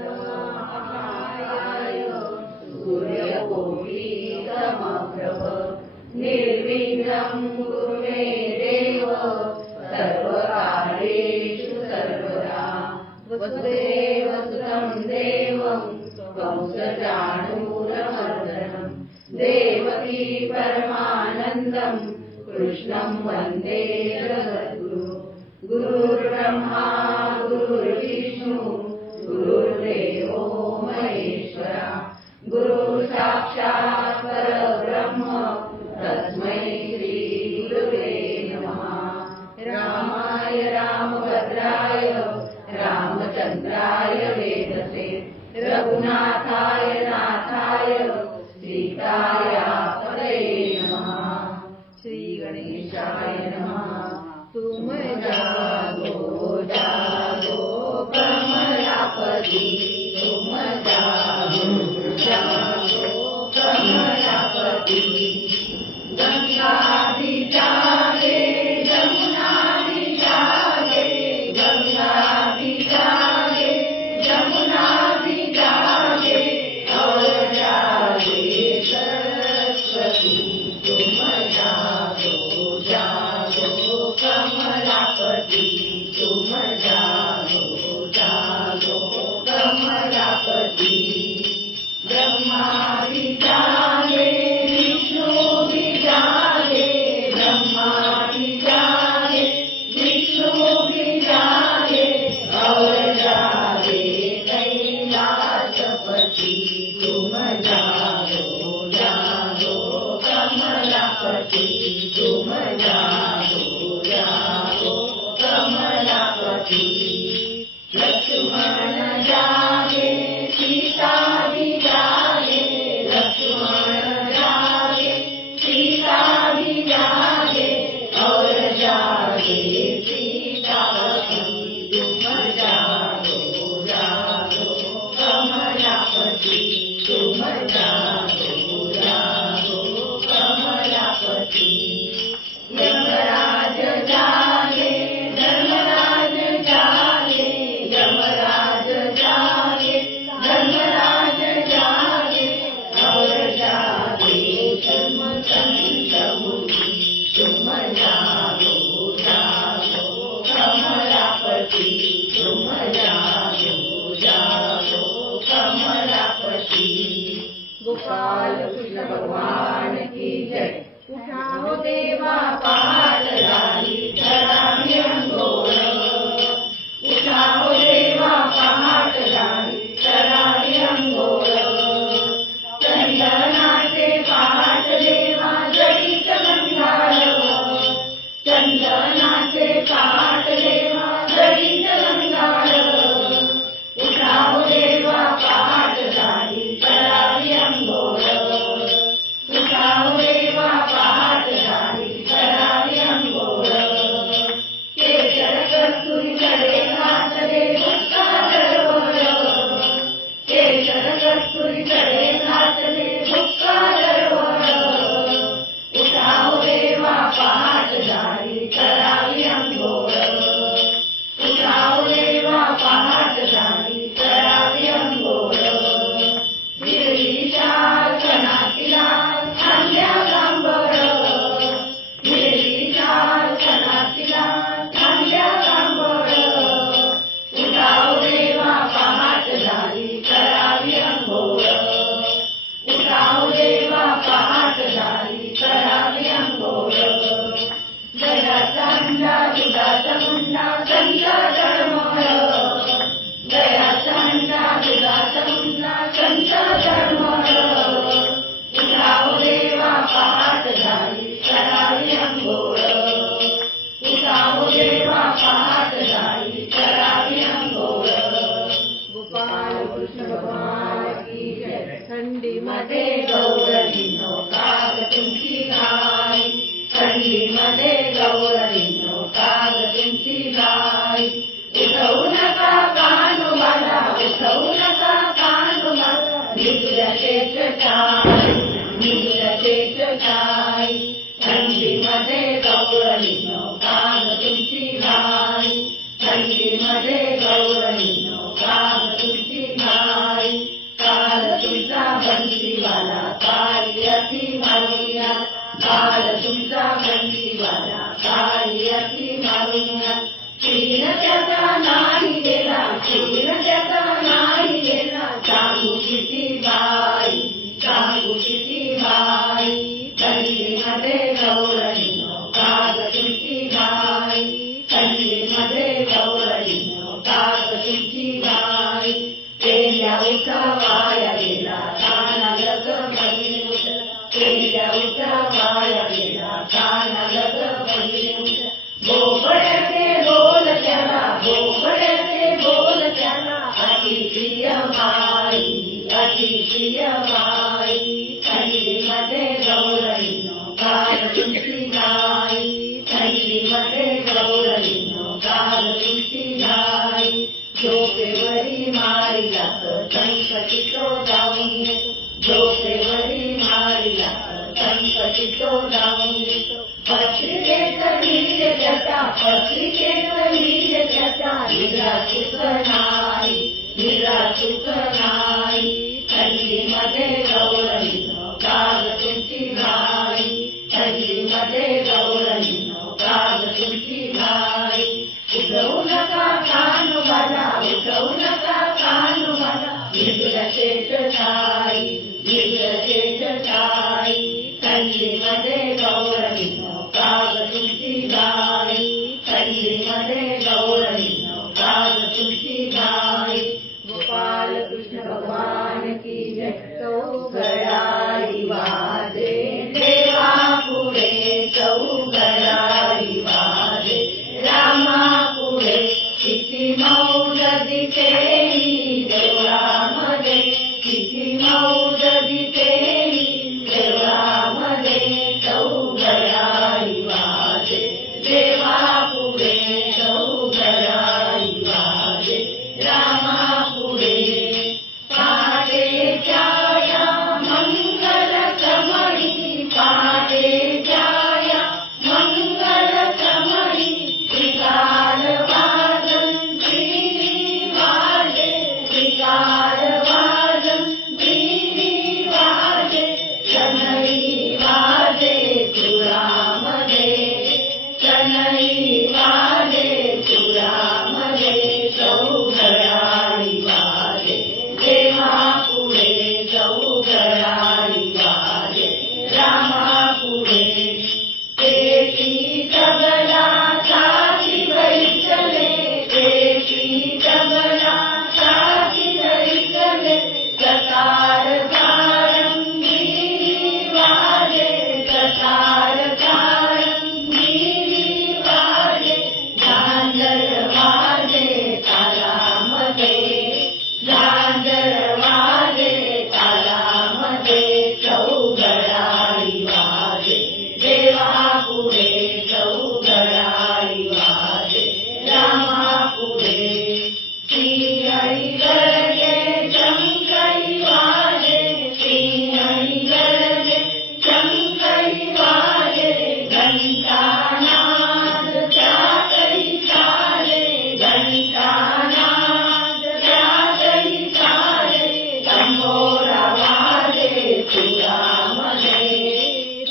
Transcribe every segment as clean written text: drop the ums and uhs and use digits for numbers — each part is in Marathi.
महाकायाय सूर्यकोटिसमप्रभ निर्विघ्नं कुरु मे देव सर्वकार्येषु सर्वदा। वसुदेव सुतं देवं कंसचाणूरमर्दनं देवकी परमानन्दं कृष्णं वन्दे जगद्गुरु। गुरुर्ब्रह्मा गुरुर्विष्णु गुरुर्देवो महेश्वरा गुरुर्साक्षात् परब्रह्म तस्मै श्री गुरुवे नमः। रामाय रामभद्राय रामचन्द्राय वेदसे रघुनाथाय नाथाय सीतायापतये नमः। श्री गणेशाय नमः। तुम जागो जागो कमलापति तुम जागो जागो कमलापति। गंगा भी जागे जमुना भी जागे गंगा भी जागे जमुना भी जागे और जागे सरस्वती तुम जागो जागो कमलापति तुम जागो जागो कमलापति। ब्रह्मा भी जागे विष्णु भी जागे ब्रह्मा भी जागे विष्णु भी जागे और जागे कैलाशपति तुम जागो जागो कमलापति तुम जागो जागो कमलापति। लक्ष्मण जागे सीता भी जागे लक्ष्मण जागे सीता भी जागे और जागे सीतापति तुम जागो जागो कमलापति तुम जागो जागो कमलापति। यमराज जागे धर्मराज जागे यमराज जागे धर्मराज जागे और जागे शर्मचंद्रमुखी तुम जागो जागो कमलापति तुम जागो जागो कमलापति। गोपाल कृष्ण भगवान की जय। उठाओ देवा पहाड़ डाली धरानी अंगोर उठाओ देवा पहाड़ डाली धरानी अंगोर। चंदनाचे पहाड़ देवा जळीत गंगाळ चंदनाचे पहाड़ देवा जळीत गंगाळ। उठाओ देवा पहाड़ डाली धरानी अंगोर उठाओ देवा पहाड़ डाली धरानी अंगोर। केशर कस्तुरी कडे घातले भुक्का दरवर केशर कस्तुरी कडे घातले भुक्का दरवर। उठाओ देवा पहाड़ डाली धरानी अंगोर उठाओ देवा पहाड़ डाली धरानी अंगोर। हिरवी शाल कणातीला खांद्या गांबर हिरवी शाल कणातीला खांद्या गांबर। उठाओ देवा पहाड़ डाली धरानी अंगोर उठाओ देवा पहाड़ डाली धरानी अंगोर। दयाचा हंडा दुधाचा हुंडा संत धर्मोर दयाचा हंडा दुधाचा हुंडा संत धर्मोर। उठाओ देवा पहाड़ डाली धरानी अंगोर उठाओ देवा पहाड़ डाली धरानी अंगोर। गोपाल कृष्ण भगवान की जय। थंडी मध्ये गौरवीनो काग तुमची गाय थंडी मध्ये गौरवीनो काग तुमची गाय। उठवू नका कानोबाला उठवू नका कानोबाला निघून चटाई थंडी मध्ये गौरवीनो काग तुमची गाय थंडी मध्ये गौरवीनो काग तुमची गाय। मारिलास संकटी तो जाऊन येतो झोपेवरी मारिलास संकटी तो जाऊन येतो पत्रिकेत नील जटा पत्रिकेत नील जटा निद्रा सुख नाही निद्रा सुख नाही थंडीमध्ये गौरवीनो काग तुमची भाई थंडीमध्ये गौरवीनो काग तुमची भाई उठवू नका कानू मला उठवू नका कानू मला निद्रशेष ठाई निद्रशेष ठाई थंडीमध्ये गौरवीनो काग तुमची भाई थंडीमध्ये गौरवीनो काग तुमची भाई गोपाल कृष्ण भगवान की जय चौघडाई वाजे देवा पुढे चौघडाई वाजे रामा पुढे किती मौज दिसेली देवळामध्ये किती मौज दिसेली देवळामध्ये चौघडाई वाजे देवा पुढे चौघडाई वाजे रामा पुढे पहाटेच्या या मंगल समयी पहाटेच्या या मंगल समयी त्रिकाल वाजंत्री वाजे त्रिकाल वाजंत्री वाजे शनई वाजे तुळामध्ये शनई वाजे तुळामध्ये चौघडाई वाजे देवा पुढे चौघडाई वाजे रामा पुढे तेची तबला साथी बैठले तेची तबला साथी बैठले सकार सारंगी वाजे सकार सारंगी वाजे झांजर वाजे तालामध्ये झांजर वाजे तालामध्ये चौघडाई वाजे देवा पुढे चौघडाई वाजे रामा पुढे सिंहई गरजे शंकई वाजे सिंहई गरजे शंकई वाजे घंटानाद त्यातही चाले घंटानाद त्यातही चाले तंबोरा वाजे तुळामध्ये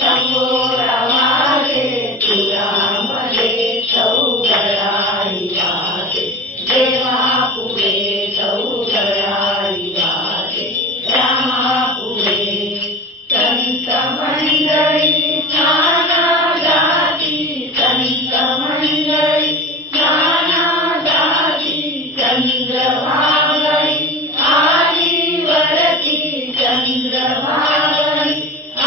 तंबोरा वाजे तुळामध्ये चौघडाई वाजे देवा पुढे चौघडाई वाजे रामा पुढे संत मंडळी नाना जाती संत मंडळी नाना जाती चंद्रभागरी आली वरती चंद्रभागरी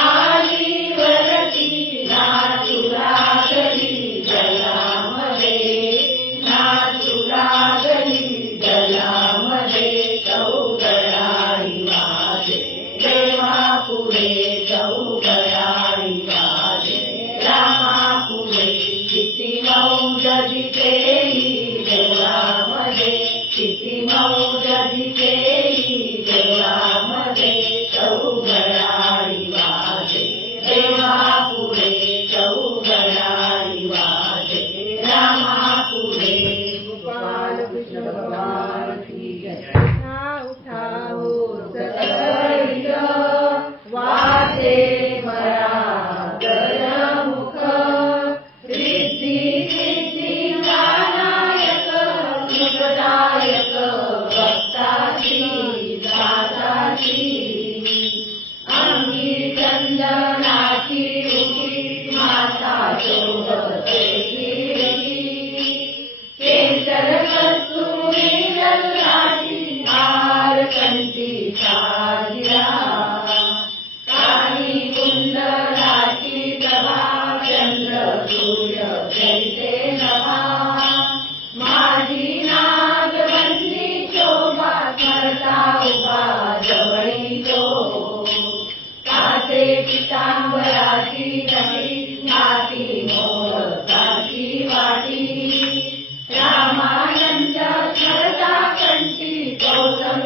आली वरती नाचू लागली जलामध्ये नाचू लागली जलामध्ये चौघडाई वाजे देवा पुढे चौघडाई वाजे रामा पुढे किती मौज दिसेली देवळामध्ये किती मौज दिसेली देवळामध्ये चौघडाई वाजे देवा पुढे चौघडाई वाजे रामा पुढे गोपाल कृष्ण भगवान की जय उठाओ सकल वाजे मरागर मुख रिद्धी सिद्धी नानायक सुखदायक भक्ताची दाताची अंगी चंदनाची उठी माता शोभते केसर कस्तुरी ललाटी हार कंठी साजिरा काळी कुंडलाची प्रभा चंद्र सूर्य जैसे नभा माझी नागबंदी शोभा करता उभा जवळी तो कासे पितांबराची नवी नाती मोरकाची वाटी रामानंद सरदा कंठी गौतम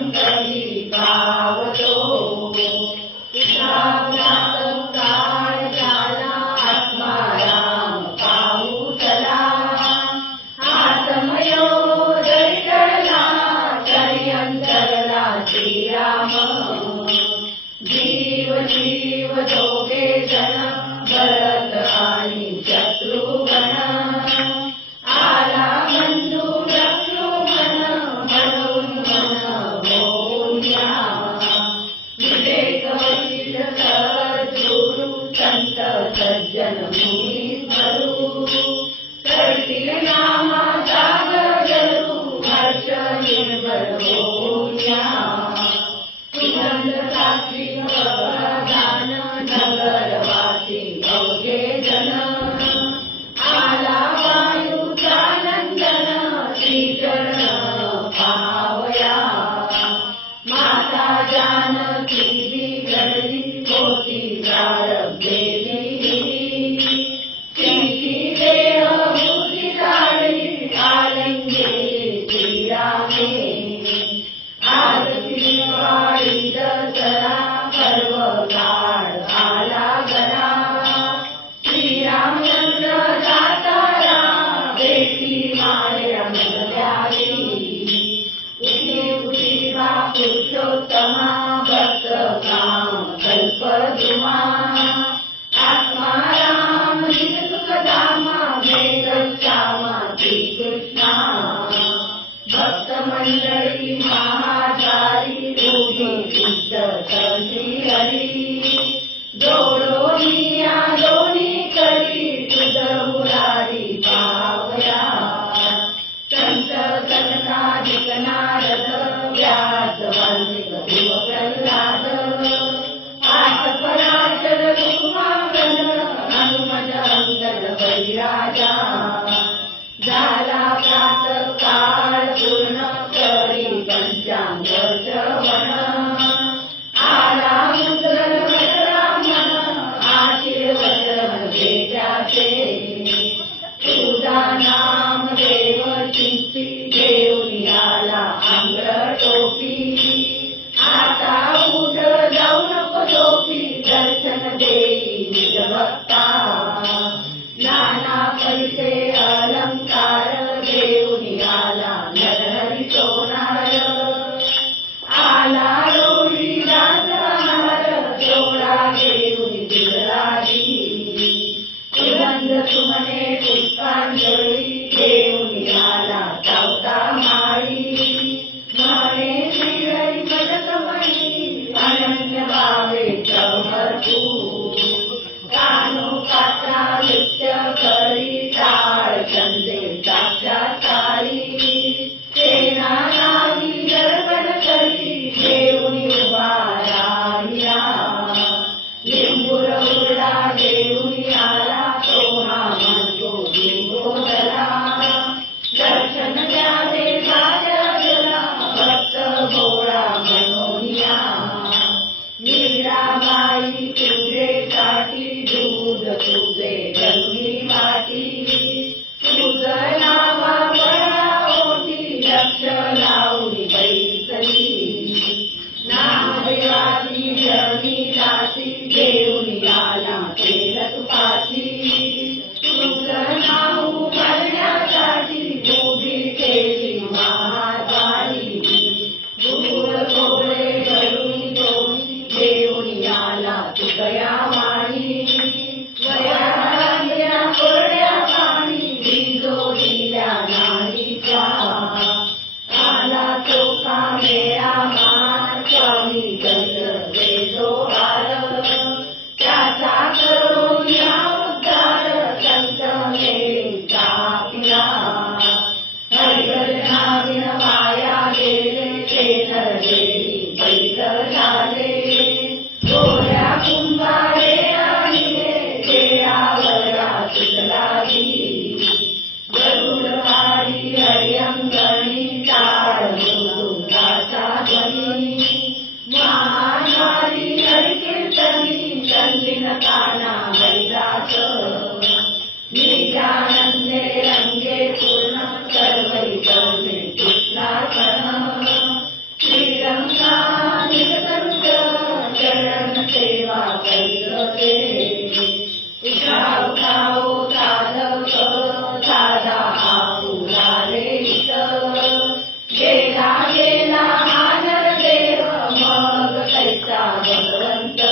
दोघे जण भरत आणि शत्रुघ्न आला बंधू लक्ष्मण म्हणून मन होऊया विवेक वशील सद्गुरु संत सज्जन मुनी भरू करतील नामाचा गजरू हर्ष निर्भर होऊया सुगंध साक्षी प्रधान नगरवासी अवघे जन आला वायूचा नंदन श्रीचरण पावया माता जानकी बिघडली होती प्रारब्धेली तिची देह बुद्धी झाली आलंगे श्रीरामे आरती वाळी दसरा पर्व काळ आला गरा श्रीरामचंद्र दातारा भेटी माया मधल्याली उठी पुरुषोत्तमा भक्त काम कल्पद्रुमा आत्माराम सुखधामा भेद श्यामा श्रीकृष्णा भक्त मंडळी महाचारी रूढी सिद्ध श्री हरी जोडोनिया दोन्ही करी तुझ मुरारी पावया संत सनकाधिक नारद व्यास वाल्मिक ध्रुव प्रल्हाद आस पराशर कुमार हनुमत अंगद बळीराजा झाला प्रातः काळ पूर्ण करी पंचांग श्रवण आला मुद्गल ब्राह्मण आशीर्वचन भेटाचे तुझा नाम देव चिंती देऊन आला आंग्र टोपी आता उठ जाऊ नको झोपी दर्शन देई निज भक्ता नाना पैसे अलंकार देऊन आला नरहरी सोनार आला रोळी दासहार डोळा घेऊन दिगराजी सुगंध सुमने पुष्पांजली देऊन आला चावता माळी म्हणे श्रीहरी पदकमणी अनन्य भावे भरपूर कानो काचा नृत्य करी टाळ चंदे साक्षात्कारी सेना नावी दर्पण करी देऊन उभा राहिला लिंबूर उरला देऊन आला सोहा म्हणतो लिंबोदरा दर्शन द्यावे राजा भक्त भोळा मनोनिया मीराबाई तुझेसाठी दूध तुझे गंगी माती तुझं नावा बळा ओठी लक्ष लावून बैसली नामदेवाची जमी दासी देऊन आला केल तुपाची तुझं नाव करण्यासाठी उभी केली महाद्वारी दूर थोडे घरून दोन्ही देऊन आला तुझया वाणी वया कोरड्या पाणी भिजो दिल्या नाहीच्या आला चोखा मेळा मान स्वामी देतो हार त्याचा करून या उद्धार संत मेळीचा पिला हरिभजनाविन माया गेले ते नरदेवी बैल झाले गोऱ्या कुंभारे आणले देहावरा सुतलागी गरुड वाडी हरिअंगणी टाळ मृदुंगाचा ध्वनी महाद्वारी हरिकीर्तनी संगीन काना हरिदास निजानंदे रंगे पूर्ण सर्वै करणे कृष्णार्पण श्रीरंगा निजसंत चरण सेवा करिते उठाओ साधक साधा आपुराले हित गेला गेला हा नरदेव मग कैसा भगवंत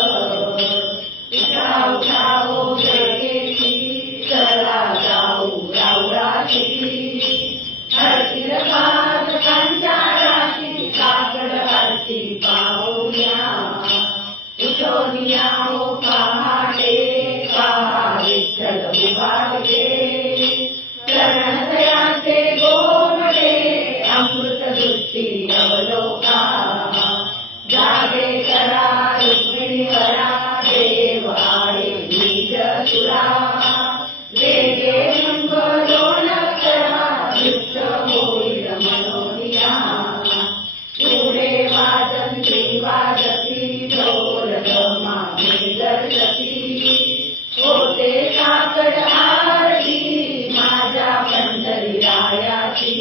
या हो पहाटे पहा विठ्ठल उभारले चरणदयाचे गोमटे अमृत दृष्टी अवलोका जागे करा रुक्मिणीवरा देव आहे बीज तुला वेगे मुंग दोन करा युक्त होईल मनोनिया पुढे वाजंती वाजती ढोल धमा दर्शती होते साकड आरती माझ्या पंढरी रायाची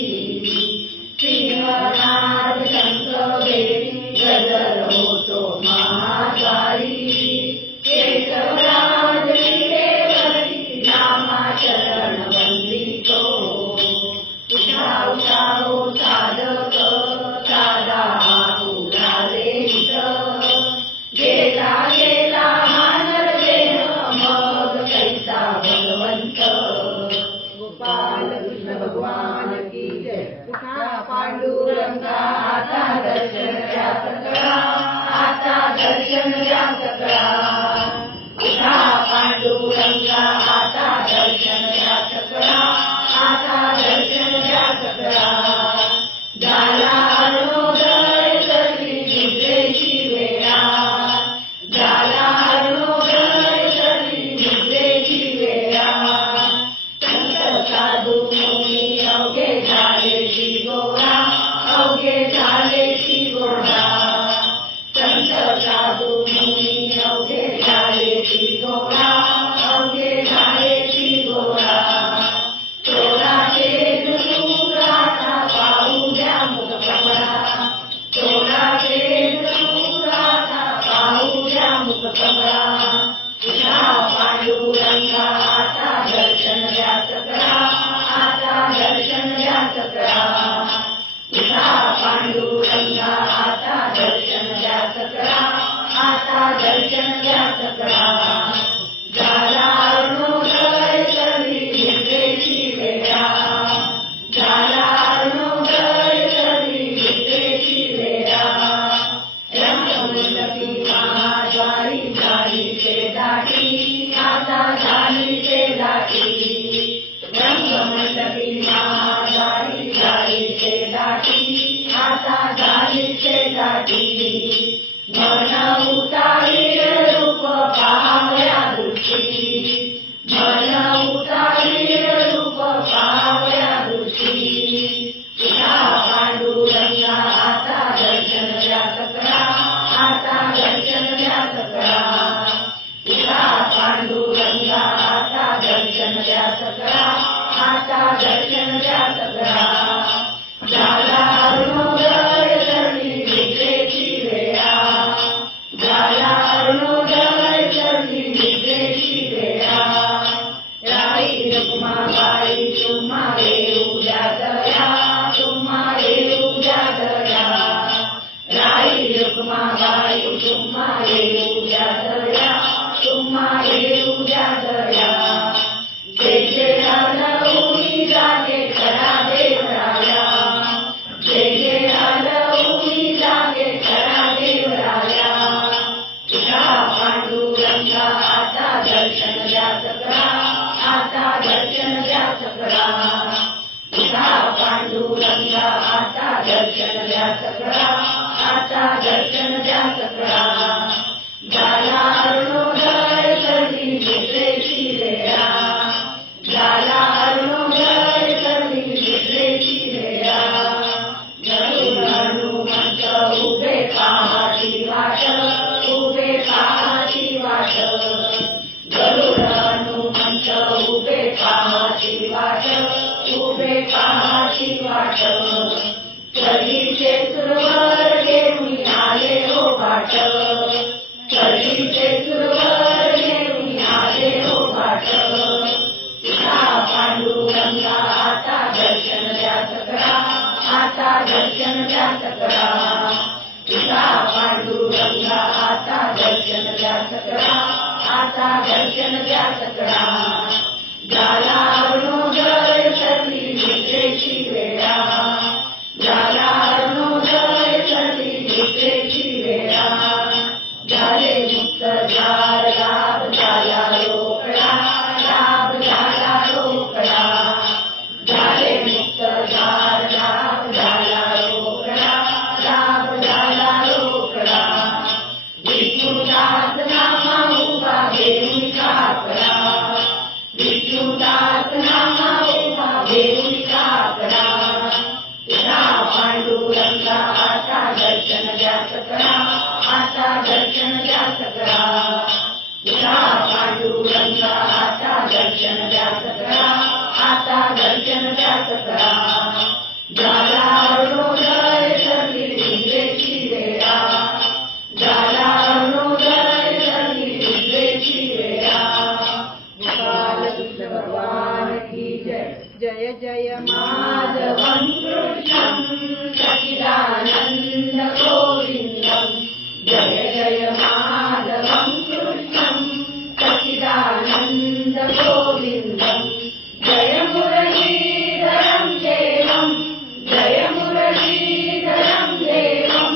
सिंहनाद शंख बेरी गजर होतो महाद्वारी केशवराज विवेवरी नामा शरण वंदितो उठा उठा हो साधक साधा तुलाले गेला गेला हानरदेह मग कैसा भगवंत गोपाल कृष्ण भगवान की जय उठा पांडुरंगा आता दर्शन द्या सकळा आता दर्शन द्या सकळा उठा पांडुरंगा आता दर्शन द्या सकळा आता दर्शन द्या सकळा झाला अरुणोदय सगळी निद्रेची वेळा झाला अरुणोदय सगळी निद्रेची वेळा संत साधू मुनी अवघे झाले शिगोरा अवघे झाले शिगोरा संत साधू मुनी अवघे झाले शिगोरा अवघे झाले शिगोरा चोराचे दूर आता पाहू द्या मुख कमळा चोराचे दूर आता पाहू द्या मुख कमळा उठा पांडुरंगा आता दर्शन द्या सकळा आता दर्शन द्या सकळा उठा पांडुरंगा आता दर्शन द्या सकळा आता दर्शन द्या सकळा झाला अरुणोदय सगळी निद्रेची वेळा झाला अरुणोदय सगळी निद्रेची वेळा रंगमंडपी महाद्वारी झाली शेजारी आता झाली शेजारी रंगमंडपी महाद्वारी झाली शेजारी आता झाली शेजारी मन उतारी रूप पाहावया दृष्टी मन उतारी रूप पाहावया दृष्टी उठा पांडुरंगा आता दर्शन द्या सकळा आता दर्शन द्या सकळा उठा पांडुरंगा आता दर्शन द्या सकळा आता दर्शन द्या सकळा झाला अरुणोदय सगळी निद्रेची वेळा झाला अरुणोदय सगळी निद्रेची वेळा राई रुक्माबाई तुम्हारे उद्या दया तुम्हारे उद्या दया राई रुक्माबाई तुम्हारे उद्या दया तुम्हारे उद्या दया जे जे हलवून जागे खरा देवराया जे जे हलवून जागे खरा देवराया उठा पांडुरंगा आता दर्शन द्या सकळा आता दर्शन द्या सकळा उठा पांडुरंगा आता दर्शन द्या सकळा आता दर्शन द्या सकळा झाला अरुणोदय सगळी निद्रेची वेळा झाला अरुणोदय सगळी निद्रेची वेळा गरुड हनुमंत उभे पाहाती वाट उभे पाहाती वाट गरुड हनुमंत उभे पाहाती वाट उभे पाहाती वाट कधीचे सुरवर घेऊन आले हो वाट कधीचे सुरवर घेऊन आले हो वाट उठा पांडुरंगा आता दर्शन द्या सकळा आता दर्शन द्या सकळा उठा पांडुरंगा आता दर्शन द्या सकळा आता दर्शन द्या सकळा झाला अरुणोदय सगळी निद्रेची वेळा झाला अरुणोदय सगळी निद्रेची वेळा झाले मुक्त उठा पांडुरंगा आता दर्शन द्यास करा, आता दर्शन द्यास करा. झाला अरुणोदय सरली इंद्रेची वेळा, झाला अरुणोदय सरली इंद्रेची वेळा. गोपाल कृष्ण भगवान की जय. जय जय माधवं कृष्णं सच्चिदानंद गोविंदं. जय जय माधवं कृष्णं सच्चिदानंद गोविंदं. जय मुरलीधरं देवं, जय मुरलीधरं देवं.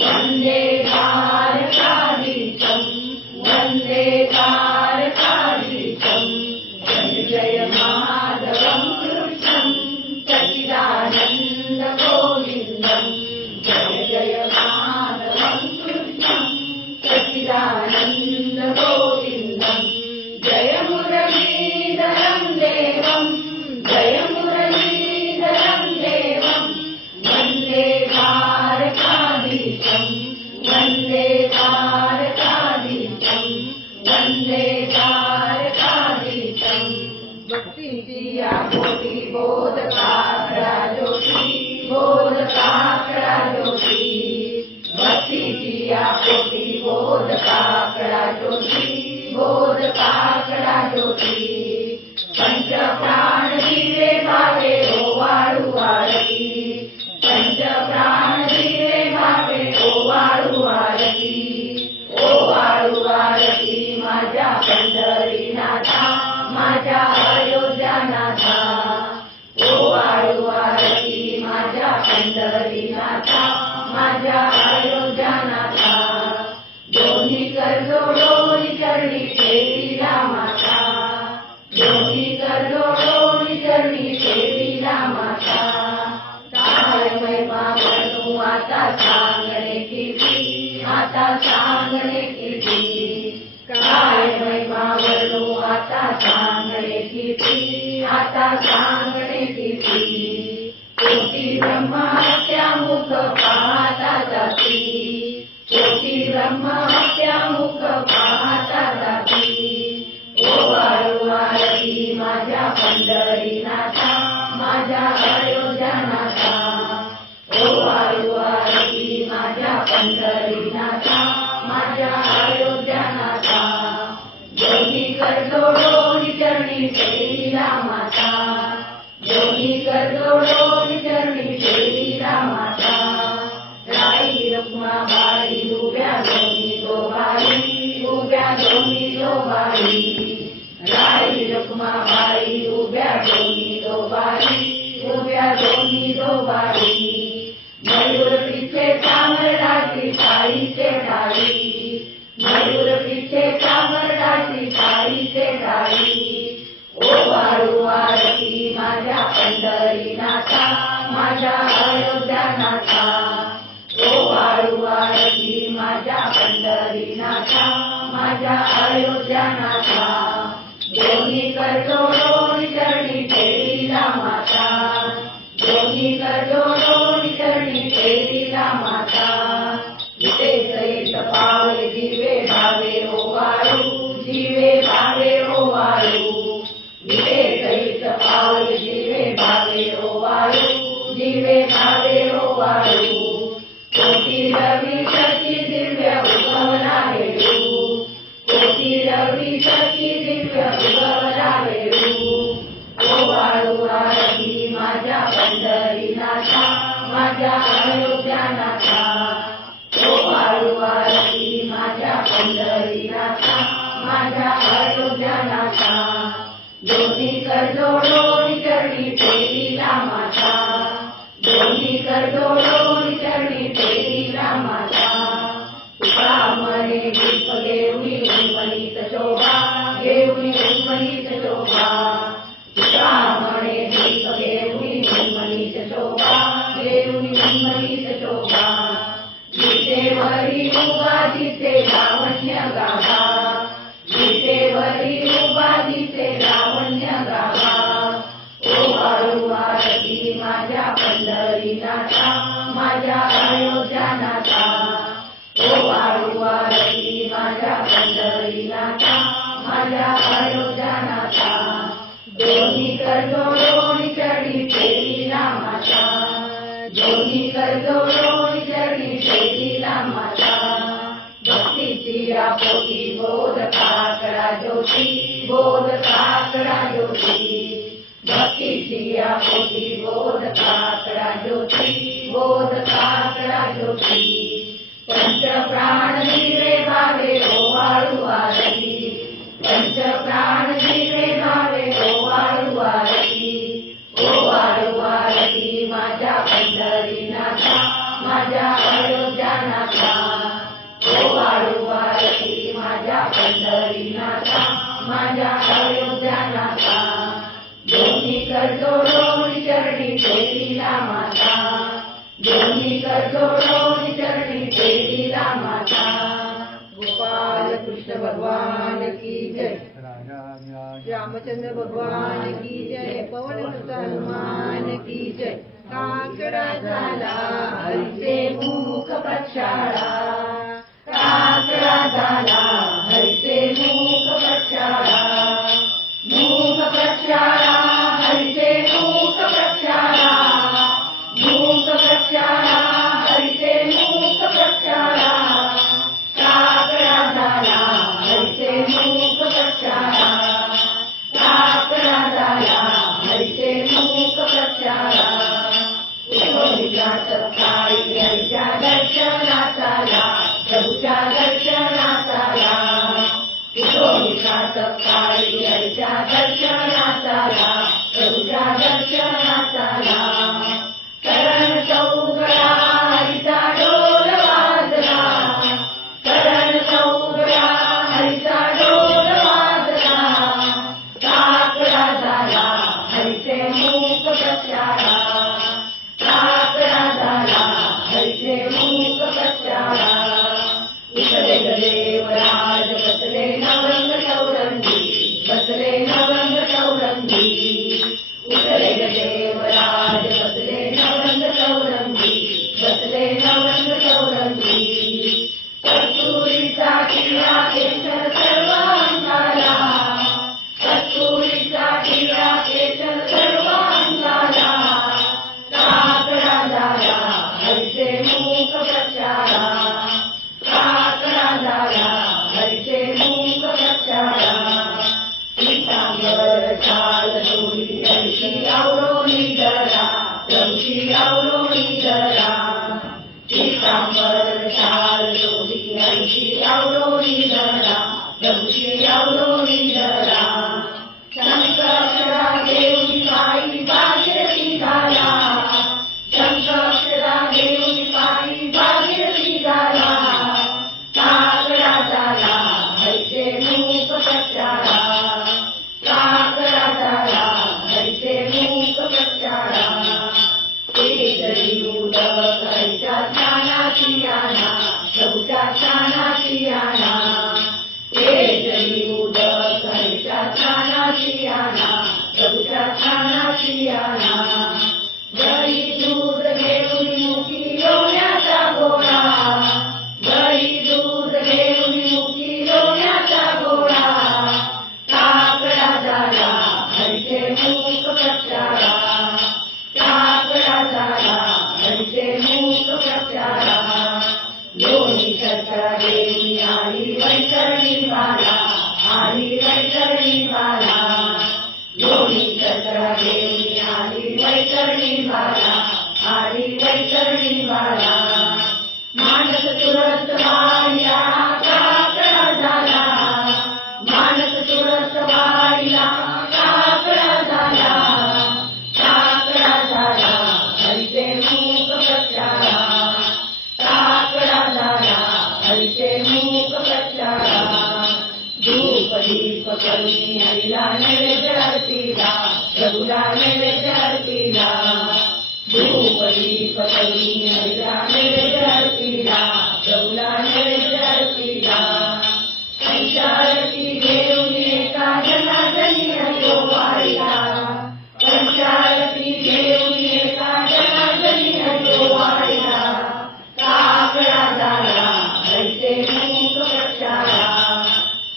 वन्दे द्वारकाधीशं, वन्दे द्वारकाधीशं. जय जय माधवं कृष्णं सच्चिदानंद गोविंदं. जय जय माधवं कृष्णं सच्चिदानंद गोविंदं. जय मुरलीधरं देवं, जय मुरलीधरं देवं. वन्दे द्वारकाधीशं, वन्दे द्वारकाधीशं, वन्दे द्वारकाधीशं. भक्तीची या कोटी बोधका खरा ज्योती, बोधका खरा ज्योती. भक्तीची या कोटी बोधका खरा ज्योती, बोधका खरा ज्योती. पंच प्राण दिवे भावे ओवाळू आरती, पंच प्राण दिवे भावे ओवाळू आरती. ओवाळू आरती माझ्या पंढरीनाथा, माझ्या अयोध्यानाथा. ओवाळू आरती माझ्या पंढरीनाथा, माझ्या अयोध्यानाथा. दोन्ही कर जोडोनी चरणी ठेविला माता, दोन्ही कर जोडोनी चरणी ठेविला माता. काय महिमा वर्णू आता सांगणे किती, आता सांगणे किती. काय महिमा वर्णू आता सांगणे किती, आता सांगणे किती. कोटी ब्रह्महत्या मुख पाहता जाती, कोटी ब्रह्महत्या मुख पाहता जाती. ओवाळू आरती माझ्या पंढरीनाथा, माझ्या अयोध्यानाथा. ओवाळू आरती माझ्या पंढरीनाथा, माझ्या अयोध्यानाथा. दोन्ही कर जोडोनी चरणी ठेविला माता, दोन्ही कर जोडोनी चरणी ठेविला माता. राई रुक्माबाई उभ्या दोन्ही दोबारी, उभ्या दोन्ही दोबारी. राई रुक्माबाई उभ्या दोन्ही दोबारी, उभ्या दोन्ही दोबारी. मयूर पिछे चामरडाची साईचे डाळी, मयूर पिछे चामरडाची साईचे डाळी. ओवाळू आरती माझ्या पंढरीनाथा, माझ्या अयोध्यानाथा. ओवाळू आरती माझ्या पंढरीनाथा, माझ्या अयोध्यानाथा. दोन्ही कर जोडोनी चरणी ठेविला माता, दोन्ही कर जोडोनी चरणी ठेविला माता. इथे सहित पावे दिवे भावे ओवाळू, दिवे भावे ओवाळू. इथे सहित पावे दिवे भावे ओवाळू, दिवे भावे ओवाळू. कोटी रवी शची दिव्य उगवला वेळू, कोटी रवी शची दिव्य उगवला वेळू. ओवाळू आरती माझ्या पंढरीनाथा, माझ्या अयोध्यानाथा. ओवाळू आरती माझ्या पंढरीनाथा, माझ्या अयोध्यानाथा. दोन्ही कर जोडोनी चरणी ठेविला माता, दोन्ही कर जोडोनी चरणी ठेविला माता. तुका म्हणे दीप घेऊनी उन्मनीत शोभा, घेऊनी उन्मनीत शोभा. तुका म्हणे दीप घेऊनी उन्मनीत शोभा, घेऊनी उन्मनीत शोभा. जितेवरी उभा दिसे लावण्य गाभा, जितेवरी उभा दिसे लावण्य गाभा. ओवाळू आरती माझ्या पंढरीनाथा, माझ्या अयोध्यानाथा. ओवाळू आरती माझ्या पंढरीनाथा, दोन्ही कर जोडून चरणी ठेविला माता, दोन्ही कर जोडून चरणी ठेविला माता. भक्तीची आपोटी बोधका करा ज्योती, बोधका करा ज्योती. भक्तीची आपोटी बोधका करा ज्योती, बोधका करा ज्योती. पंच प्राण दिवे भावे ओवाळू आरती, पंच प्राण दिवे भावे ओवाळू आरती. ओवाळू आरती माझ्या पंढरीनाथा, माझ्या अयोध्यानाथा. ओवाळू आरती माझ्या पंढरीनाथा, माझ्या अयोध्यानाथा. दोन्ही कर जोडून चरणी ठेविला माता, दोन्ही कर जोडून चरणी ठेविला माता. गोपाल कृष्ण भगवान की जय, रामचंद्र भगवान की जय, पवन सुत हनुमान की जय. काकडा झाला हरीचे मुख प्रक्षाळा, काकडा झाला हरीचे मुख प्रक्षाळा. मुख प्रक्षाळा हरीचे मुख प्रक्षाळा, मुख प्रक्षाळा हरीचे मुख प्रक्षाळा. काकडा झाला हरीचे मुख प्रक्षाळा, काकडा झाला हरीचे मुख प्रक्षाळा. उठोलीला सकाळी हरीच्या दर्शनाचाला, प्रभूच्या दर्शनाचाला. उठोलीला सकाळी हरीच्या दर्शनाचाला, प्रभूच्या दर्शनाचाला. करण चौघडा हरीचा ढोल वाजला, करण चौघडा हरीचा ढोल वाजला. काकडा झाला हरीचे मुख प्रक्षाळा, काकडा झाला हरीचे मुख प्रक्षाळा. उठले देवराज बसले नवरंग चौरंगी, बसले नवरंग चौरंगी. उठले देवराज बसले नवरंग चौरंगी, बसले नवरंग चौरंगी. कस्तुरीचा टिळा केशर सर्व अंगाला, कस्तुरीचा टिळा केशर सर्व अंगाला. काकडा झाला हरीचे मुख प्रक्षाळा, काकडा झाला हरीचे मुख प्रक्षाळा. पीतांबर शाल चोळी हरीची आवरोणी धरा, प्रभूची आवरोणी धरा. पीतांबर शाल चोळी हरीची आवरोणी धरा, प्रभूची आवरोणी धरा. शंखक्षरा देऊनी पायी भागीरथी झाला, शंखक्षरा देऊनी पायी भागीरथी झाला. काकडा झाला हरीचे मुख प्रक्षाळा, काकडा झाला हरीचे मुख प्रक्षाळा. केसरी उदक हरीच्या स्नानाची आणा, प्रभूच्या स्नानाची आणा. केसरी उदक हरीच्या स्नानाची आणा, प्रभूच्या स्नानाची आणा. दही दूध घेऊन मुखी लोण्याचा गोळा, दही दूध घेऊन मुखी लोण्याचा गोळा. काकडा झाला हरीचे मुख प्रक्षाळा, काकडा झाला हरीचे मुख प्रक्षाळा. दोन्ही शर्करा देऊन आली वैतरणी बाला, आली वैतरणी बाला. दोन्ही शर्करा देऊन आली वैतरणी बाला, आली वैतरणी बाला. मानस तुरंत वाहिला काकडा झाला, मानस तुरंत वाहिला काकडा झाला. काकडा झाला हरीचे मुख प्रक्षाळा, काकडा झाला हरीचे मुख प्रक्षाळा. धूप दीप करुणी हरीला नैवेद्य अर्पीला, प्रभूला नैवेद्य अर्पीला. धूप दीप करुणी हरीला नैवेद्य अर्पीला, प्रभूला नैवेद्य अर्पीला. पंचारती घेऊन एका जनार्दनी हरी ओवाळीला, पंचारती घेऊन एका जनार्दनी हरी ओवाळीला. काकडा झाला हरीचे मुख प्रक्षाळा,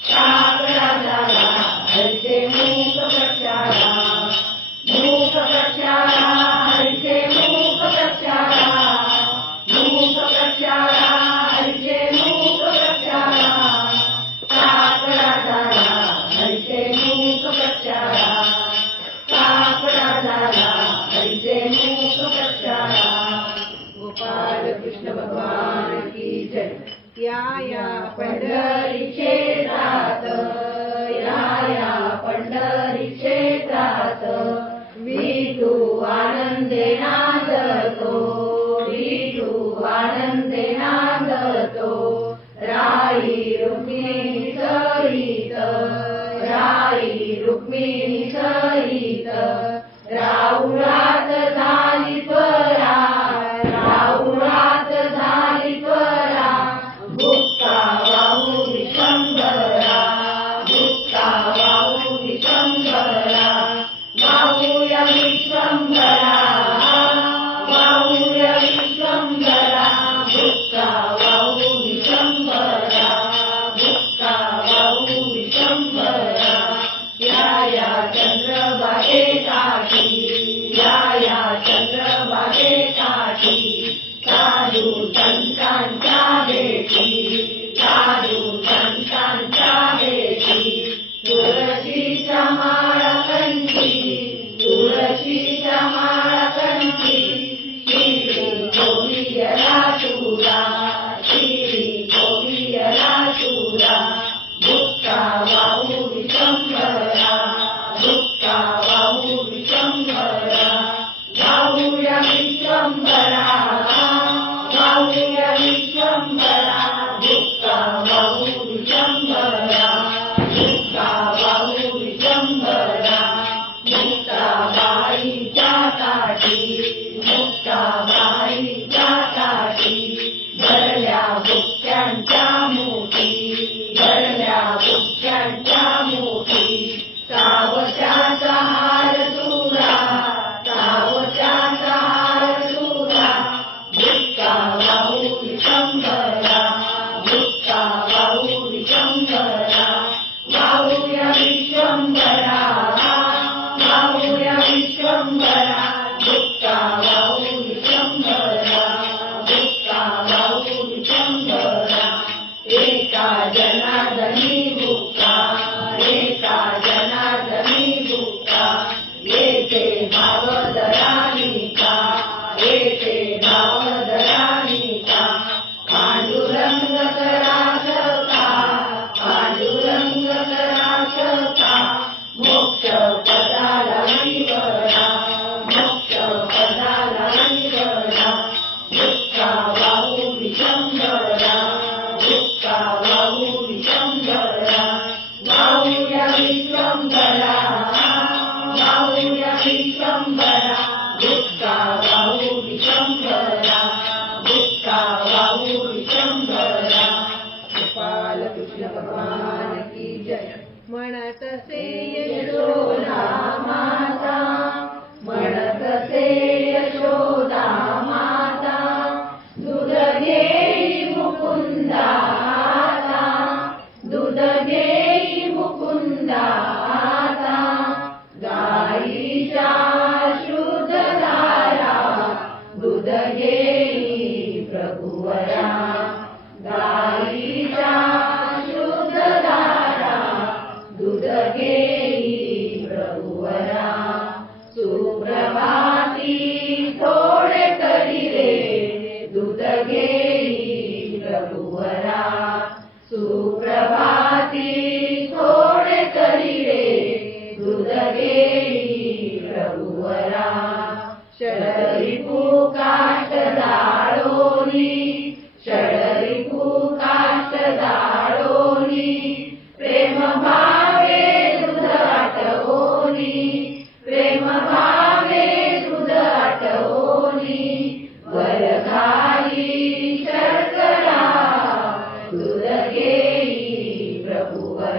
काकडा झाला हरीचे मुख प्रक्षाळा. या पंढरी क्षेत्रात, या पंढरी क्षेत्रात, विठू आनंदे नांदतो, विठू आनंदे नांदतो. राई रुक्मिणी सहित, राई रुक्मिणी सहित, राऊळात झाली त्वरा, राऊळात झाली त्वरा. बुक्का वाहू विश्वंभरा, बुक्का वाहू विश्वंभरा. वाहूया विश्वंभरा, वाहूया विश्वंभरा. बुक्का वाहू विश्वंभरा, बुक्का वाहू विश्वंभरा. या चंद्रभागेकाठी, या चंद्रभागेकाठी, साधू संतांच्या भेटी, साधू संतांच्या भेटी. तुळशीच्या माळा कंठी, तुळशीच्या माळा कंठी. श्री गोविंदला तुला, श्री गोविंदला तुला. बुक्का वाहू विश्वंभरा, बुक्का वाहू विश्वंभरा. वाहूया विश्वंभरा, वाहूया विश्वंभरा. बुक्का वाहू विश्वंभरा, बुक्का वाहू विश्वंभरा. मुक्ताबाईच्या काठी, मुक्ताबाईच्या काठी. भरल्या बुक्क्यांच्या मुठी, भरल्या बुक्क्यांच्या मुठी. सावशाचा हार तुला, सावशाचा हार तुला. बुक्का वाहू विश्वंभरा, बुक्का वाहू विश्वंभरा. वाहूया विश्वंभरा, वाहूया विश्वंभरा. बुक्का वाहू विश्वंभरा, बुक्का वाहू विश्वंभरा. एका जनार्दनी बुक्का, एका जनार्दनी बुक्का. येथे भावदरानिका, येथे भावदरानिका. पांडुरंग कराशका, पांडुरंग कराशका. मोक्ष पदाला विवरा, मोक्ष पदाला विवरा. बुक्का वाहू विश्वंभरा, बुक्का वाहू विश्वंभरा. वाहूया विश्वंभरा, वाहूया विश्वंभरा. बुक्का वाहू विश्वंभरा, बुक्का वाहू विश्वंभरा. गोपाल कृष्ण भगवान की जय. म्हणत से यशोदा माता, म्हणत से यशोदा माता. दूध घेई मुकुंदा आता, दूध घेई मुकुंदा आता. गाईच्या शुद्ध धारा, दूध घेई प्रभुवरा. गाईच्या शुद्ध धारा, दूध घेई प्रभुवरा. सुप्रभाती थोडे तरी रे, दूध घेई प्रभुवरा. सुप्रभाती थोडे तरी रे, दूध घेई प्रभुवरा. षडरिपू काष्ट जाळोनी, षडरिपू काष्ट जाळोनी. प्रेम भावे दूध आटवोनी, प्रेम भावे दूध आटवोनी. वर घाली शर्करा, दूध घेई प्रभुवरा.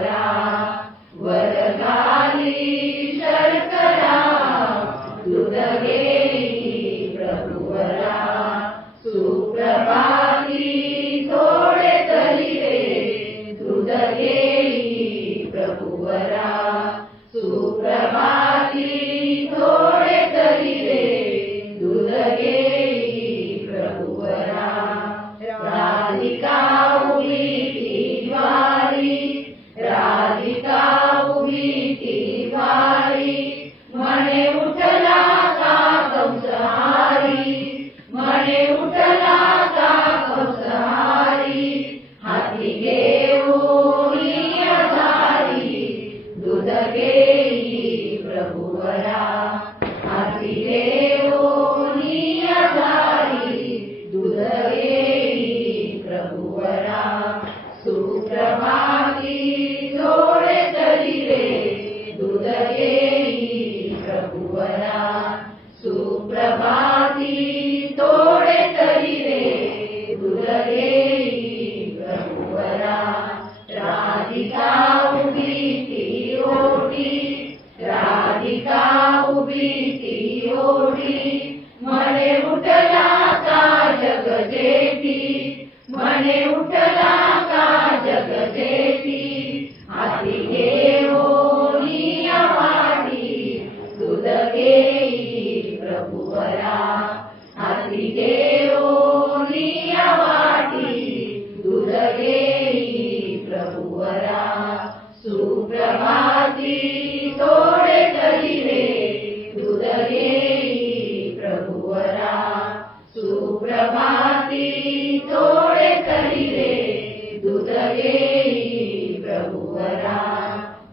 येई प्रभुवरा.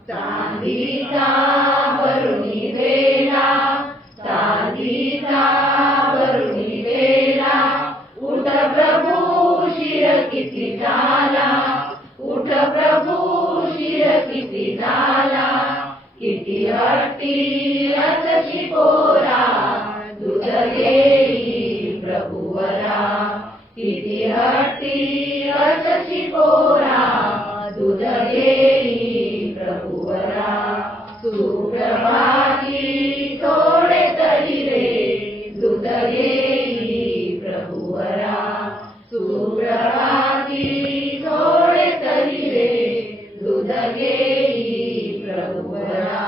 चांदीचा भरुणी वेला, चांदीचा भरुणी वेला, उठ प्रभू शिर किती झाला, उठ प्रभू शिर किती झाला. किती हट्टी अतशी पोरा, दूध येई प्रभुवरा. किती हट्टी अतशी पोरा, दूध येई प्रभुवरा. सुप्रभाती थोडे तरी रे, दूध येई प्रभुवरा. सुप्रभाती थोडे तरी रे, दूध येई प्रभुवरा.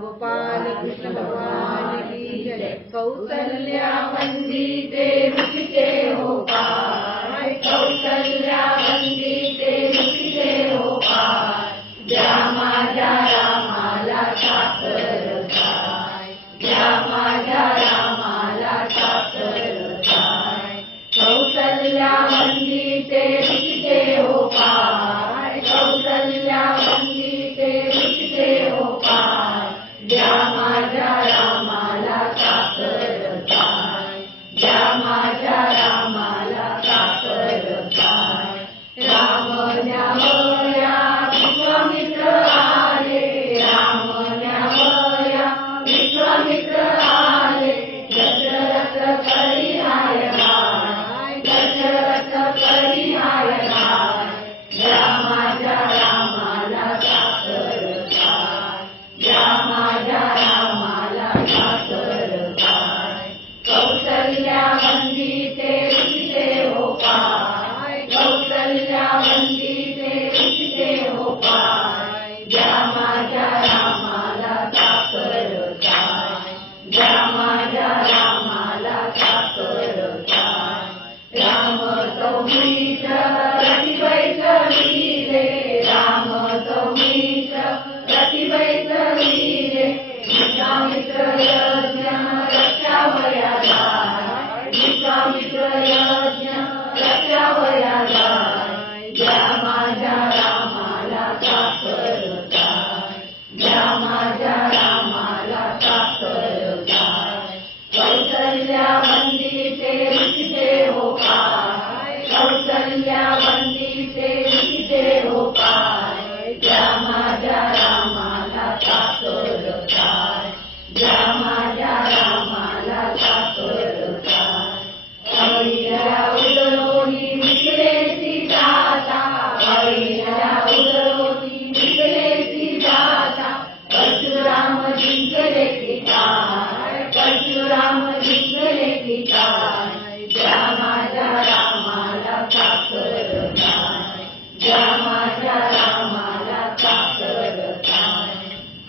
गोपाल कृष्ण भगवान की जय. कौसल्या वंदिते रुचिते हो पाय, कौसल्या वंदिते रुचिते हो पाय. ज्या माझ्या रामाला साखर खाय, ज्या माझ्या रामाला साखर खाय. कौसल्या वंदिते रुचिते हो पाय, कौसल्या वंदिते रुचिते हो पाय. ज्या माझ्या रामाला साखर खाय, ज्या माझ्या रामाला साखर खाय. राम न्यावया विश्वामित्र आले, राम न्यावया विश्वामित्र आले. दशरथ करी हाय हाय, दशरथ करी हाय हाय. ज्या माझ्या रामाला साखर खाय, ज्या माझ्या रामाला साखर खाय. कौसल्या वंदिते रुचिते हो पाय, कौसल्या वंदिते रुचिते हो पाय. ज्या माझ्या रामाला साखर खाय, ज्या माझ्या रामाला साखर खाय. राम सौमीच रतिवैच लीले, राम सौमीच रतिवैच लीले. विश्वामित्र यज्ञ रक्षावया जाय, विश्वामित्र यज्ञ रक्षावया जाय. ज्या माझ्या रामाला साखर खाय, ज्या माझ्या रामाला साखर खाय. कौसल्या वंदिते रुचिते हो पाय, कौसल्या वंदिते रुचिते हो पाय. ज्या माझ्या रामाला साखर खाय, ज्या माझ्या रामाला साखर खाय. अवळीच्या उदरोनी विकलेची जाता, अवळीच्या उदरोनी विकलेची जाता. परशुराम जिंकले की काय, परशुराम जिंकले की काय. ज्या माझ्या रामाला साखर खाय, ज्या माझ्या रामाला साखर खाय.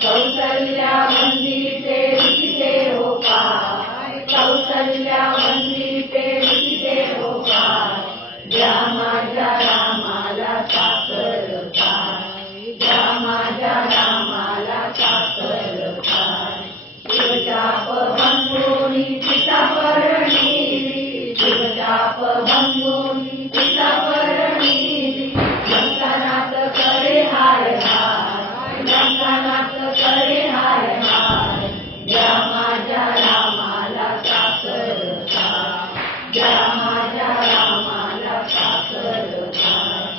कौसल्या वंदिते रुचिते हो पाय, कौसल्या वंदिते रुचिते हो पाय. ज्या माझ्या रामाला साखर खाय, ज्या माझ्या रामाला साखर खाय. शिवचाप भंगुनी पिता परणिली, शिवचाप भंगुनी पिता परणिली. लंकानाथ करे हाय हाय, लंकानाथ करे हाय हाय. ज्या माझ्या रामाला साखर खाय, ज्या माझ्या रामाला साखर खाय.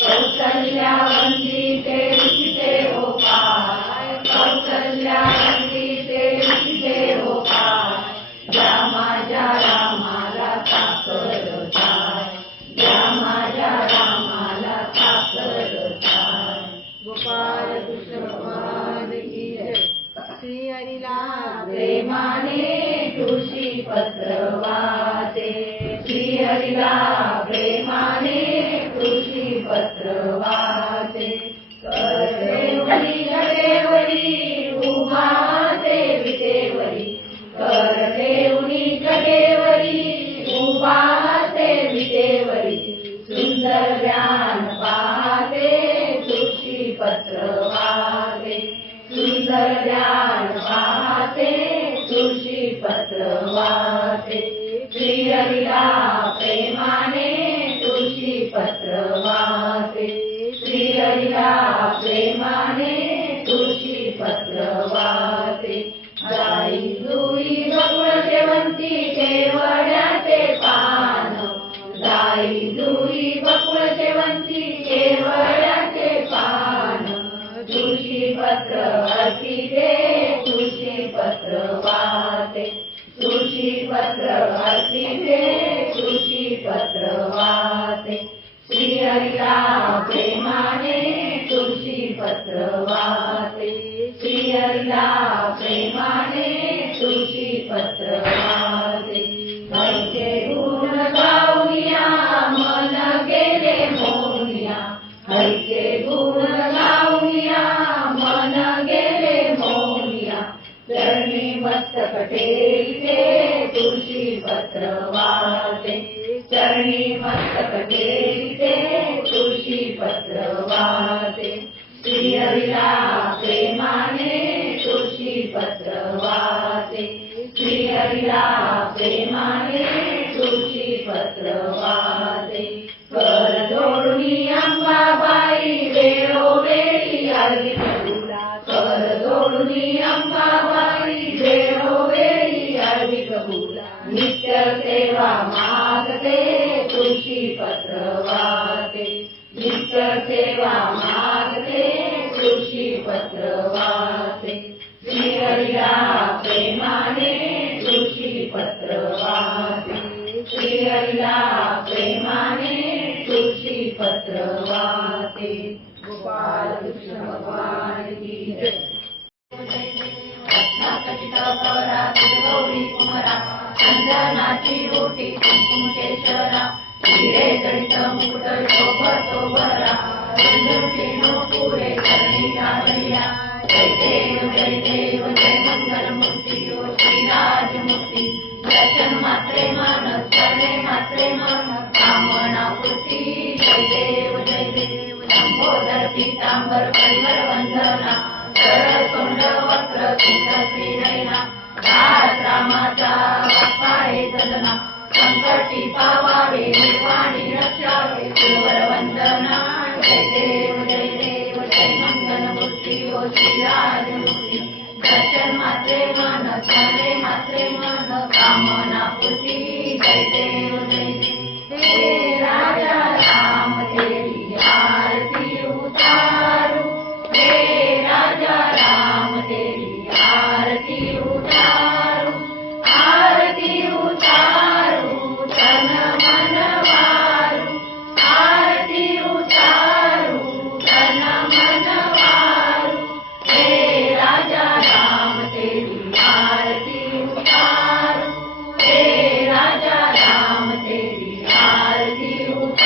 कौसल्या वंदिते रुचिते हो पाय, कौसल्या वंदिते रुचिते हो पाय. ज्या माझ्या रामाला साखर खाय, ज्या माझ्या रामाला साखर खाय. गोपाल कृष्ण भगवान की जय. श्री हरिला प्रेमाने तुळशी पत्र वाचे, श्री हरिला प्रेमाने तुळशी पत्र वाचे. करदेवरी गडेवरी उभा देवितेवरी, करदेवरी गडेवरी उभा देवितेवरी. सुंदर ज्ञान पाहते तुळशी पत्र वाचे, सुंदर ज्ञान पाहते तुळशी पत्र वाचे. श्री हरिला प्रेमाने तुळशी पत्र वाचे, हरिला प्रेमाने तुळशी पत्र वाहते जाई जुई बकुळ शेवंती शेवड्याचे पान जाई जुई बकुळ शेवंती शेवड्याचे पान तुळशी पत्र अर्पिते तुळशी पत्र वाहते तुळशी पत्र अर्पिते तुळशी पत्र वाहते श्री हरिला प्रेमाने तुळशी पत्र वाहते श्री हरिला प्रेमाने तुळशी पत्र वाहते हरीचे गुण गाऊया मन गेले मोहनिया हरीचे गुण गाऊया मन गेले मोहनिया चरणी मस्तक टेके तुळशी पत्र वाहते चरणी मस्तक टेके तुळशी पत्र वाहते श्री हरिला प्रेमाने तुळशी पत्र वाहते श्री हरिला प्रेमाने तुळशी पत्र वाहते कर जोडून अंबाबाई वेळोवेळी अर्पित तुला कर जोडून अंबाबाई वेळोवेळी अर्पित तुला नित्य सेवा मागते तुळशी पत्र वाहते नित्य सेवा मागते तुळशी पत्र वाहते श्री हरिला प्रेमाने तुळशी पत्र वाहते श्री हरिला प्रेमाने तुळशी पत्र वाहते गोपाल कृष्ण भगवान की जय गौरी कुमरा चंदनाची रोटी कुंकुम केशरा हिरे जडित मुकुट शोभतो बरा चंद्रकेनो पुरे चरणी लावल्या जय देव जय मंगल मूर्ती ओ श्रीराज मूर्ती दर्शन मात्रे मन चरणे मात्रे मन कामना पूर्ती जय देव लंबोदर पीतांबर परिमल वंदना सरळ तोंड वक्र कुंड श्रीनयना दास रामाचा बाप्पाये जलना संकटी पावावे निर्वाणी रक्षावे गुरुवर वंदना जय देव जय मंगल मूर्ती ओ श्रीराज मूर्ती दर्शन मात्रे मन चरणे मात्रे मन कामना पूर्ती जय देव हे राजा राम तेरी आरती उतारू हे राजा राम तेरी आरती उतारू आरती उतारू तन मन वारू आरती उतारू तन मन वारू हे राजा राम तेरी आरती उतारू हे राजा राम तेरी आरती उतारू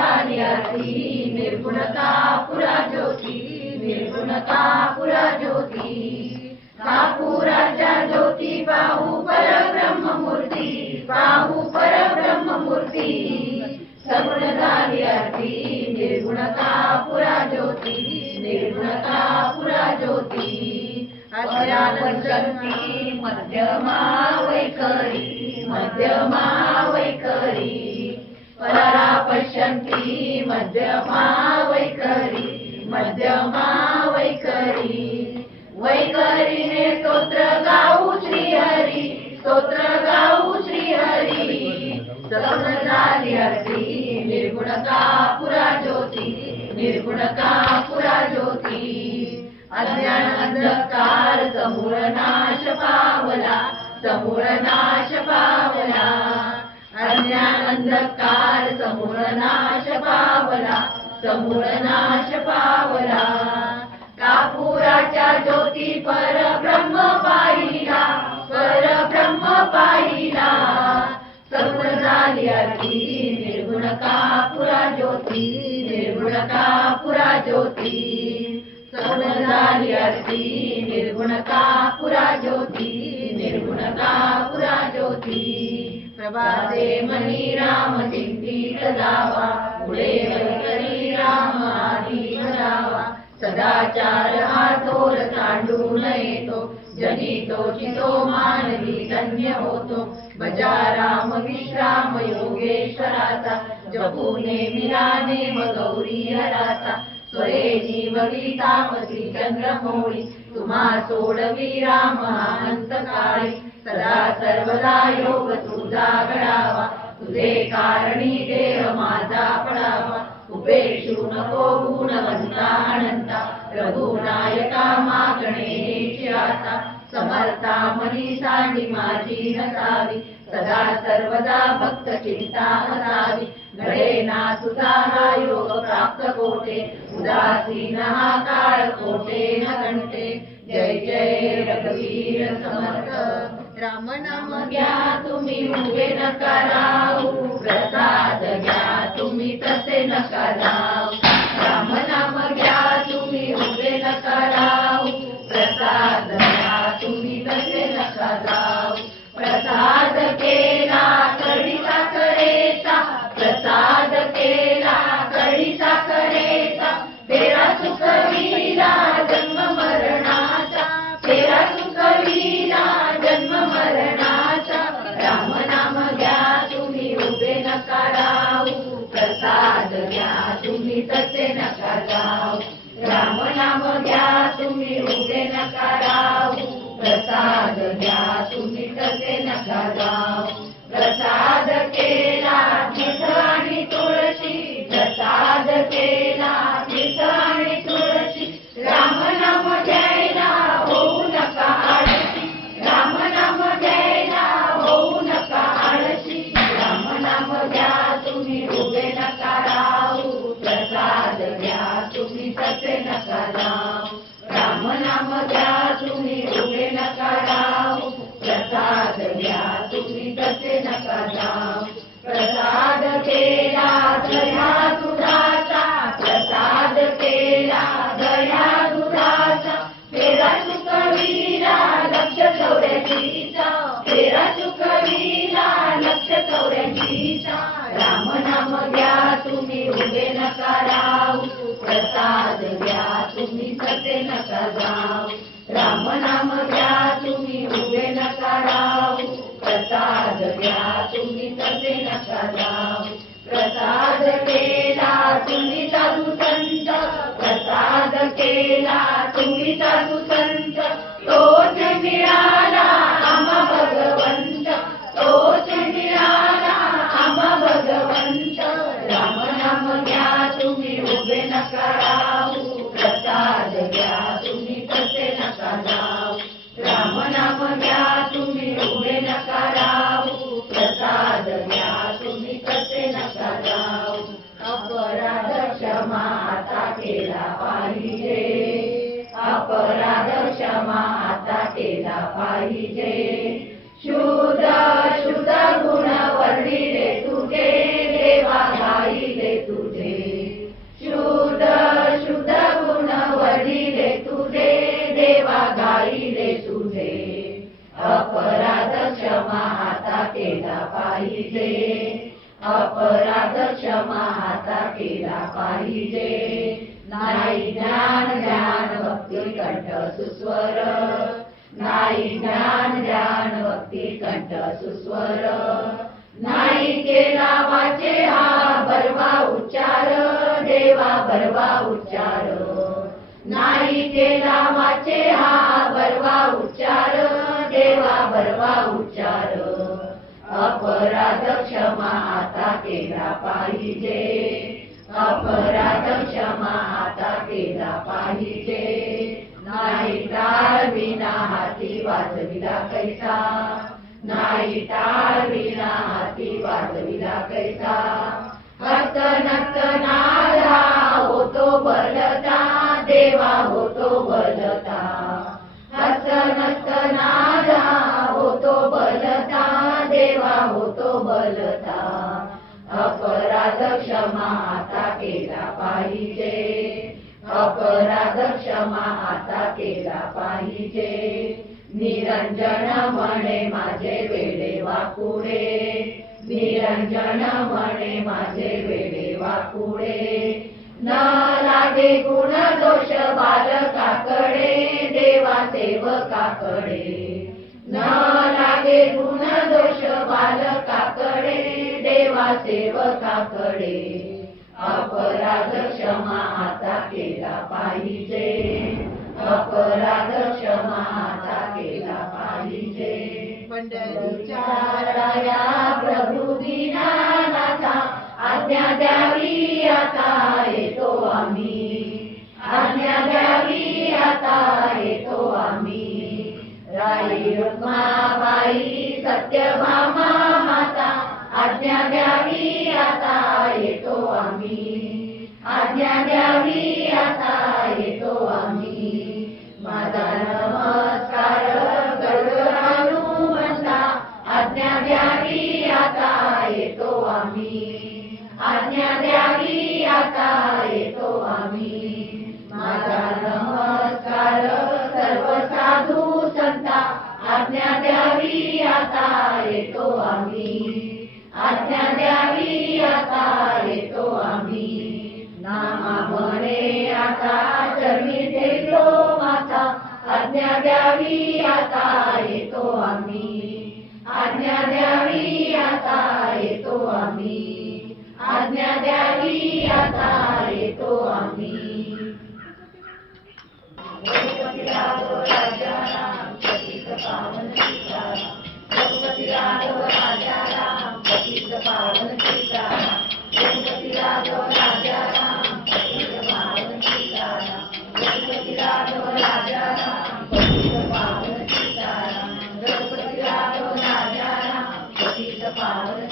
झाली आरती निर्गुणता पुरा ज्योती निर्गुणता पुरा ज्योती कापुराच्या ज्योती पाहू परब्रह्म मूर्ती पाहू परब्रह्म मूर्ती सगुण झाली आरती निर्गुणता पुरा ज्योती निर्गुणता पुरा ज्योती अज्ञानशक्ती मध्यमा वैखरी मध्यमा वैखरी परा पश्यन्ति मध्यमा वैखरी मध्यमा वैखरी वैखरीने स्तोत्र गाऊ श्रीहरी स्तोत्र गाऊ श्रीहरी सगुण झाली आरती निर्गुणता पुरा ज्योती निर्गुणता पुरा ज्योती अज्ञान अंधकार समूळ नाश पावला समूळ नाश पावला अज्ञान अंधकार समूळ नाश पावला समूळ नाश पावला कापुराच्या ज्योती परब्रह्म पाहिला परब्रह्म पाहिला सगुण झाली आरती निर्गुण कापुरा ज्योती निर्गुण कापुरा ज्योती सगुण झाली आरती निर्गुण कापुरा ज्योती निर्गुण कापुरा ज्योती प्रभाते मनी राम चिंतित जावा पुढे वैखरी राम आधी जावा सदाचार हा थोर सांडून येतो जनितो चितो मानवी धन्य होतो भजा राम विश्राम योगेश्वराचा जपू नेमी नेम गौरी हराचा स्वरे जीवली तामसी चंद्रमौळी तुम्हा सोडवी राम अनंत काळी सदा सर्वदा योग तुझा घडावा तुझे कारणी देह माझा पडावा उपेक्षू नको गुणवंता अनंता रघुनायका मागणे आता समर्था मनी सांडी माझी नसावी सदा सर्वदा भक्त चिंता असावी घडे ना तुझा हा योग प्राप्त कोटे उदासीन हा काळ कोटे न कंटे जय जय रघुवीर समर्थ राम नाम घ्या तुम्ही उभे नका राहू प्रसाद घ्या तुम्ही तसे नका राहू राम नाम घ्या तुम्ही उभे नका राहू प्रसाद घ्या तुम्ही तसे नका राहू प्रसाद केला कढी साखरेचा प्रसाद केला कढी साखरेचा तेरा सुखविला जन्म मरणाचा तेरा सुखविला जन्म मरणाचा राम नाम घ्या तुम्ही उभे नका राहू प्रसाद घ्या तुम्ही तसे नका राहू राम नाम घ्या तुम्ही उभे नका राहू प्रसाद घ्या तुम्ही तसे नका राहू प्रसाद केला तीर्थ आणि तुळशी प्रसाद केला तीर्थ आणि तुळशी राम नाम घ्यायला होऊ नका आळशी राम नाम घ्यायला होऊ नका आळशी राम नाम घ्या तुम्ही उभे नका राहू प्रसाद घ्या तुम्ही तसे नका राहू राम नाम घ्या तुम्ही उभे नका राहू प्रसाद घ्या तुम्ही तसे नका राहू प्रसाद केला दया दुधाचा प्रसाद केला दया दुधाचा तेरा सुखविला लक्ष चौऱ्याशीचा तेरा सुखविला लक्ष चौऱ्याशीचा राम नाम घ्या तुम्ही उभे नका राहू प्रसाद घ्या तुम्ही तसे नका राहू राम नाम घ्या तुम्ही उभे नका राहू प्रसाद घ्या तुम्ही तसे नका राहू प्रसाद केला तुम्ही साधू संत प्रसाद केला तुम्ही साधू संत तोच मिळाला आम्हा भगवंत तोच मिळाला आम्हा भगवंत राम नाम घ्या तुम्ही उभे नका राहू प्रसाद घ्या तुम्ही तसे नका राहू राम नाम घ्या तुम्ही उभे नका राहू प्रसाद घ्या तुम्ही तसे नका राहू अपराध क्षमा आता केला पाहिजे अपराध क्षमा आता केला पाहिजे शुद्ध शुद्ध गुण वर्णिले तुझे देवा गाईले तुझे केला पाहिजे, अपराध क्षमा आता केला पाहिजे. नाही ज्ञान ध्यान भक्ती कंठ सुस्वर, नाही ज्ञान ध्यान भक्ती कंठ सुस्वर. नाही केला वाचे हा बरवा उच्चार, देवा बरवा उच्चार. नाही केला वाचे हा बरवा उच्चार, देवा बरवा उच्चार. अपराध क्षमा आता केला पाहिजे, अपराध क्षमा आता केला पाहिजे. नाही टाळ विना हाती वाजविला कैसा, नाही टाळ विना हाती वाजविला कैसा. हस्त नक्त नाद हा होतो बलता, देवा होतो बलता. हस्त नक्त नाद हा होतो बलता, देवा होतो बलता. अपराध क्षमा आता केला पाहिजे, अपराध क्षमा आता केला पाहिजे. निरंजन म्हणे माझे वेडे वाकुडे, निरंजन म्हणे माझे वेडे वाकुडे. न लागे गुण दोष बालकाकडे, देवा सेवकाकडे. न लागे गुण दोष बालकाकडे, देवा सेवकाकडे. अपराध क्षमा आता केला पाहिजे, अपराध क्षमा आता केला पाहिजे. विचाराया प्रभू दीनानाथा, आज्ञा द्यावी आता येतो आम्ही, आज्ञा द्यावी आता येतो आम्ही. राई रुक्माबाई सत्यभामा माता, आज्ञा द्यावी आता येतो आम्ही, आज्ञा द्यावी आता येतो आम्ही. माझा नमस्कार गरुड हनुमंता, आज्ञा द्यावी आता येतो आम्ही, आज्ञा द्यावी आता येतो आम्ही. माझा नमस्कार सर्व साधू संता, आज्ञा द्यावी आता येतो आम्ही, आज्ञा द्यावी आता येतो आम्ही. नामा म्हणे आता चरणी टेकलो माता, आज्ञा द्यावी आता येतो आम्ही, आज्ञा द्यावी आता येतो आम्ही, आज्ञा द्यावी आता येतो आम्ही. रघुपती राघव राजा राम, पतित पावन सीताराम. रघुपती राघव राजा राम, पतित पावन सीताराम. रघुपती राघव राजा राम, पतित पावन सीताराम. रघुपती राघव राजा राम, पतित पावन सीताराम. रघुपती राघव राजा राम, पतित पावन